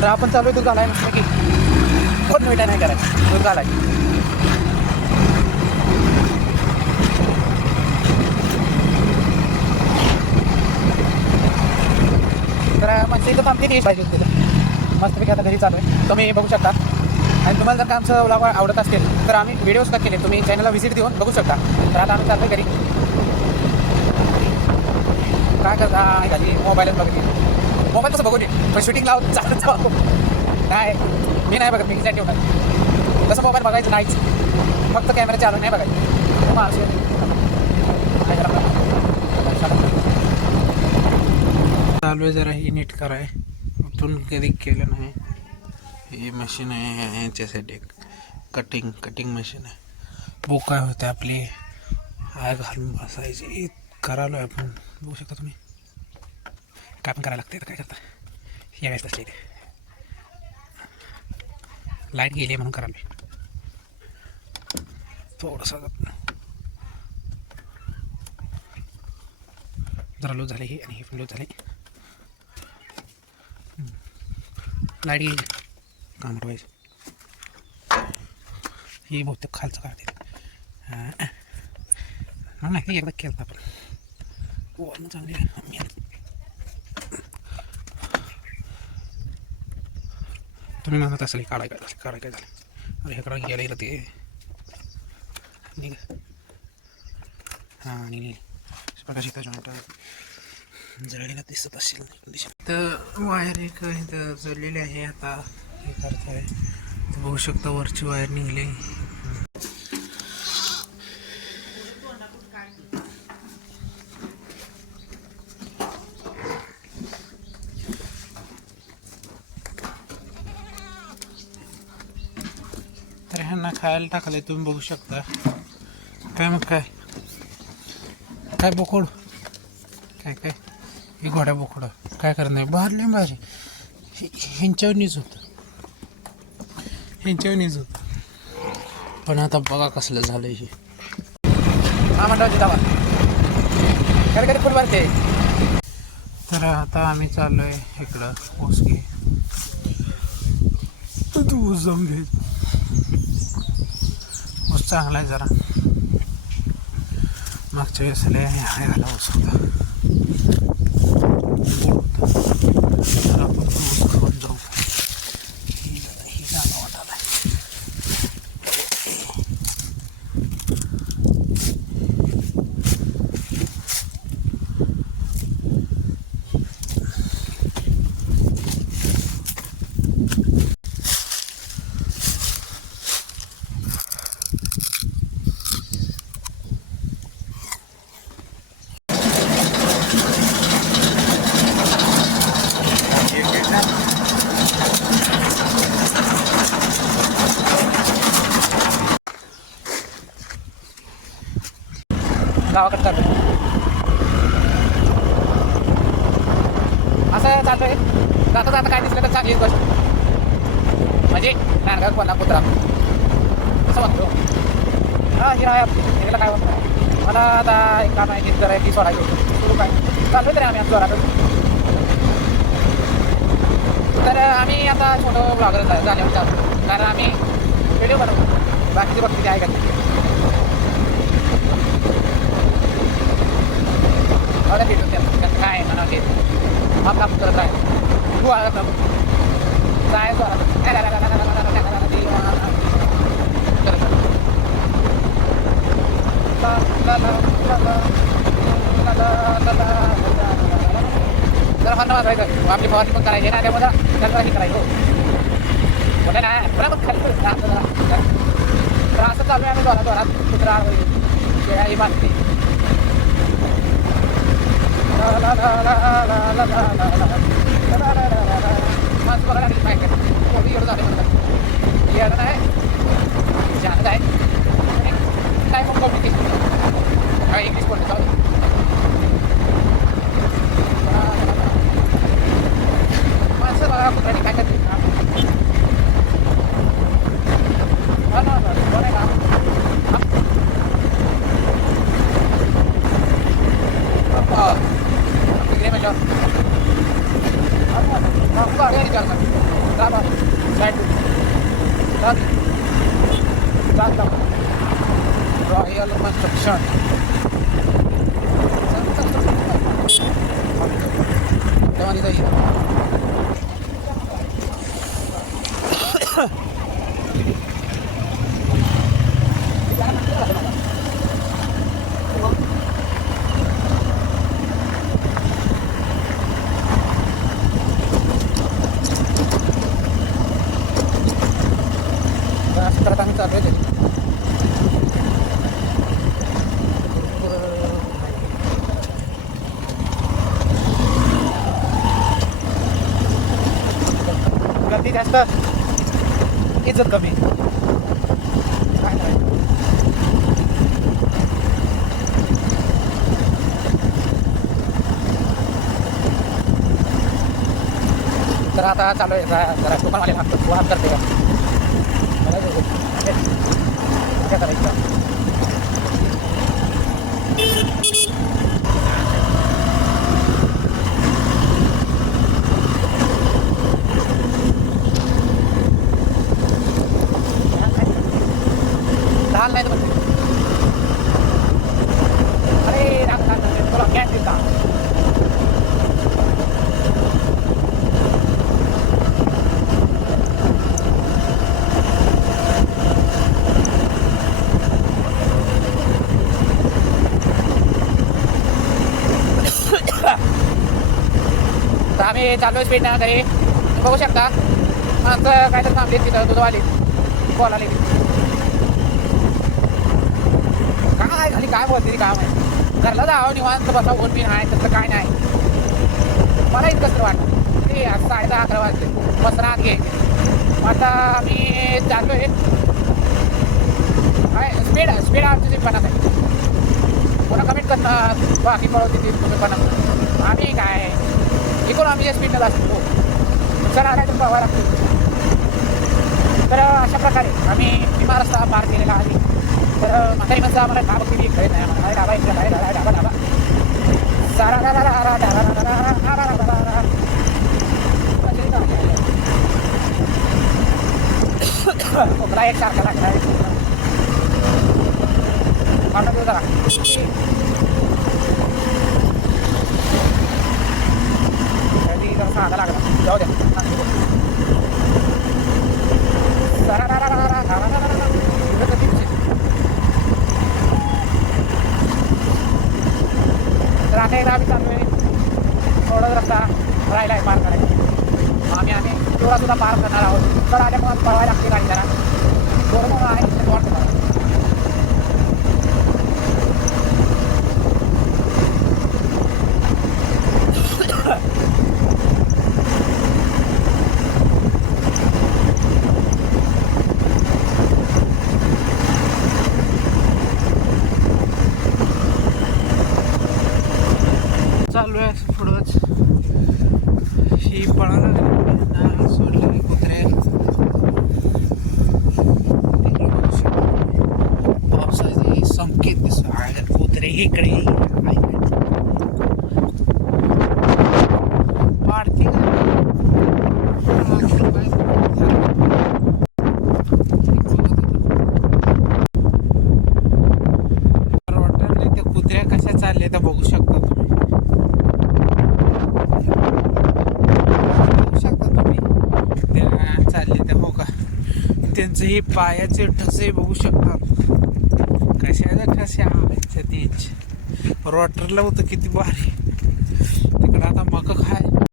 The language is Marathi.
तर आपण चालू आहे दूध घालाय नसतं की कोण मिठा नाही करायचं, दूध घालाय. तर म्हणजे इथं थांबते नाही पाहिजे तिथं मस्तपैकी. आता घरी चालू आहे, तुम्ही बघू शकता. आणि तुम्हाला जर का आमचं व्लॉग आवडत असेल तर आम्ही व्हिडिओ सुद्धा केले, तुम्ही चॅनलला व्हिजिट देऊन बघू शकता. तर आता आम्ही चालतो घरी. काय करता घरी मोबाईलच बघते, मोबाईल कसं बघू नये पण शूटिंग लावून चालत जाऊ. नाही मी नाही बघत, मी किती ठेवणार तसं मोबाईल बघायचं नाहीच, फक्त कॅमेरा चालू नाही बघायचं. चालू आहे जरा ही नीट कराय, उठून कधी केलं नाही. ही मशीन आहे ह्याच्यासाठी एक कटिंग मशीन आहे. बुक काय होते आपली आय घालून बसायची करालो आपण. बघू शकता तुम्ही काय पण करायला लागते. काय करता या वेळेस असले लाईट गेली म्हणून करायला थोडंसं जरा लूज झाले ही, आणि हे पण लूज झाले. लाईट गेली काम ठेवायचं. ही बहुतेक खालचं काढते नाही एकदा केलं आपण वरून चांगली. तुम्ही म्हणत असेल काढाय काय झालं अरे हे कडा गेलं ते निघ. हां निघेल प्रकाश इथं जॉईंट जळलेला दिसत असेल. तर वायर एक इथं जळलेली आहे. आता हे करत आहे बघू शकता वरची वायर निघली. तर ह्यांना खायला टाकले तुम्ही बघू शकता. काय मग काय बोकोड काय ही घोड्या बोकडं काय करत नाही बाहेरले माझे ह्यांच्यावरनीच होतं पण आता बघा कसलं झालं हे. हा मंडळाची दावा कधी फुट भरते. तर आता आम्ही चाललोय इकडं ऊस घे तू ऊस जाऊन घे. ऊस चांगला आहे जरा, मागच्या वेळेस लय हाय झाला ऊस होता. तर आपण ऊस खाऊन जाऊ. ही जागा वाटायला गावाकडे चालू असं चालतंय. जाता काय दिसलं तर चांगलीच गोष्ट म्हणजे नारगाव कोणा कुत्रा असं म्हणतो. हा ही आहे आपल्याला काय म्हणतो. मला आता एक काम आहे की जरा ती सोडायची सुरू काय चालू तरी आम्ही जोरात. तर आम्ही आता छोटं ब्लॉगर झाल्यावर चालू, कारण आम्ही व्हिडिओ बनवतो. बाकीची बघते आहे का ऑर्डर देतो त्यात काय म्हणा ते मग काम करत राहील. तू जाय जरा फंड वाजवायचं आपली फवारणी पण करायची ना, त्यामुळे जरा हे करायचं कुठे नाही बरोबर खाली तर असं चालू आहे. आम्ही जोरात कुत्रा ही बांधते. माणसं बघायला लागली काय मोठी एवढं झालं म्हणतात येणं नाही जानत आहे काय मग कम्युनिकेशन काय इंग्लिश बोलतो चालू. माणसं बघा कुत्र्याने काय करते कोण आहे का Aku ada di jalan. Royal construction करत आम्ही चालू आहे गर्दी जास्त इज्जत कमी काय नाही तर आता चालू आहे जरा दुकानवाले लागतो तू काम करते का काय करायचं लहान नाही तर म्हणते अरे राम तुला गॅस देईल का तर आम्ही चालू आहे स्पीडनं घरी बघू शकता माणसं काय तर थांबली तिथं दुधवाली कॉल आली काय खाली काय बोलते ती काम आहे घरला जावं निवांत बसा ओन बी आहे तसं काय नाही मला इतकंच तर वाटतं ते 10:30-11 वाजते मस्त रात घे आता आम्ही चाललो आहे काय स्पीड आमची जिंकपणात आहे कोणा कमेंट करणार बाकी पळवते ती तुम्हीपणा आम्ही काय इकडून आम्ही स्पीडनं जातो नुकसान आला तर पाहावं लागतो तर अशा प्रकारे आम्ही भीमा रस्ता पार केलेला आहे तर म्हातारी माणसं आम्हाला ढाबा केली कळत नाही आम्हाला ढाबा इकडे ढाबा सारा खोकला एक सारखा लागला जरा जरा साधा लागला जाऊ द्या तर आता एकदा आम्ही चालू आहे थोडाच रस्ता राहिला आहे पार करायचा आम्ही तेवढा सुद्धा पार करणार आहोत तर आल्यामुळे पळवायला लागते गाडी जरा थोडं आहे वाटतं चालू आहे पुढंच ही पळायला सोडलेली कुत्रे पावसाचे संकेत दिसत कुत्रे इकडे वाढते त्या कुत्र्या कशा चालल्या त्या बघू शकता चालले त्या हो का त्यांचं हे पायाचे ठसे बघू शकतात कशाचे ठसे आणायचे तेच रॉटरला होतं किती भारी तिकडं आता मका खाय